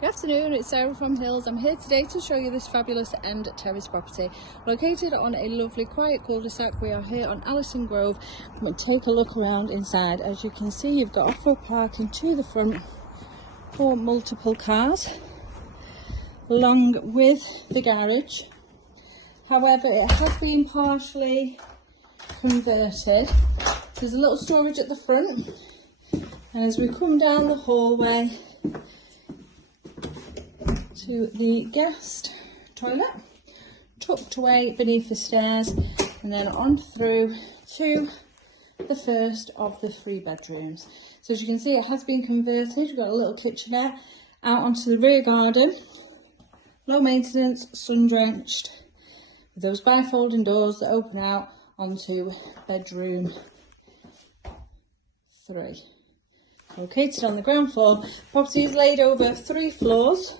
Good afternoon, it's Sarah from Hills. I'm here today to show you this fabulous end terrace property located on a lovely quiet cul-de-sac. We are here on Alison Grove. Come and take a look around inside. As you can see, you've got off-road parking to the front for multiple cars along with the garage. However, it has been partially converted. There's a little storage at the front, and as we come down the hallway to the guest toilet, tucked away beneath the stairs, and then on through to the first of the 3 bedrooms. So as you can see, it has been converted. You've got a little kitchenette out onto the rear garden, low maintenance, sun drenched, with those bifolding doors that open out onto bedroom 3. Located on the ground floor, property is laid over 3 floors,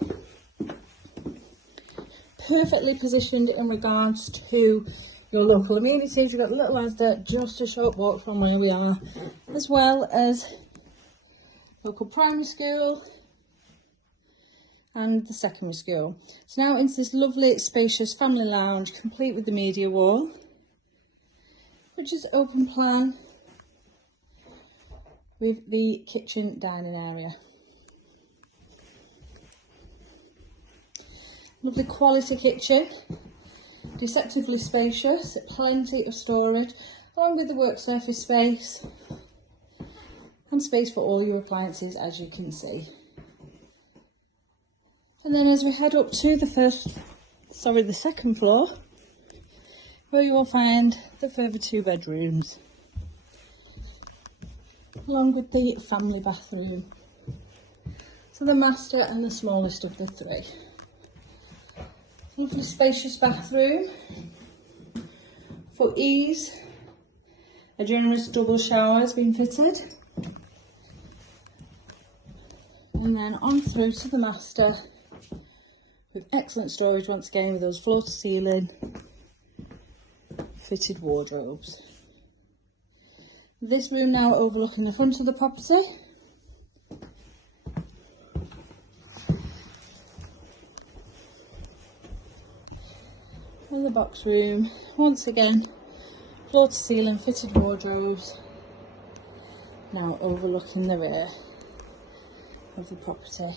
perfectly positioned in regards to your local amenities. You've got the little Asda, just a short walk from where we are, as well as local primary school and the secondary school. So now into this lovely spacious family lounge, complete with the media wall, which is open plan with the kitchen dining area. Lovely quality kitchen, deceptively spacious, plenty of storage, along with the work surface space and space for all your appliances, as you can see. And then as we head up to the second floor, where you will find the further 2 bedrooms, along with the family bathroom. So the master and the smallest of the 3. Lovely spacious bathroom. For ease, a generous double shower has been fitted. And then on through to the master, with excellent storage once again, with those floor to ceiling fitted wardrobes. This room now overlooking the front of the property. And the box room, once again, floor to ceiling fitted wardrobes, now overlooking the rear of the property.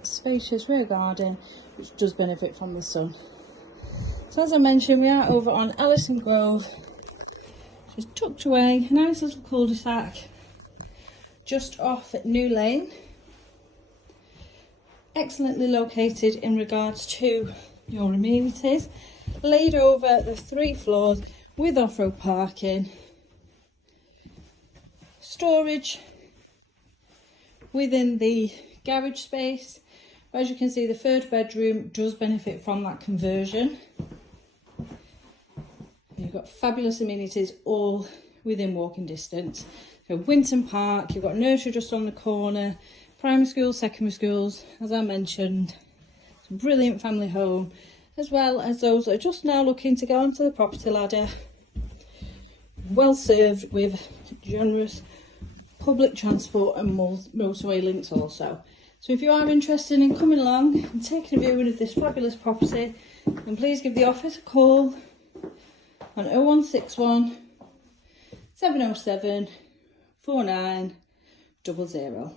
A spacious rear garden, which does benefit from the sun. So as I mentioned, we are over on Alison Grove, just tucked away, nice little cul-de-sac, just off at New Lane. Excellently located in regards to your amenities, laid over the 3 floors with off-road parking, storage within the garage space. As you can see, the 3rd bedroom does benefit from that conversion. You've got fabulous amenities all within walking distance. So Winton Park, you've got nursery just on the corner, primary schools, secondary schools, as I mentioned, some brilliant family home, as well as those that are just now looking to go onto the property ladder. Well served with generous public transport and motorway links also. So if you are interested in coming along and taking a viewing of this fabulous property, then please give the office a call on 0161 707 4900.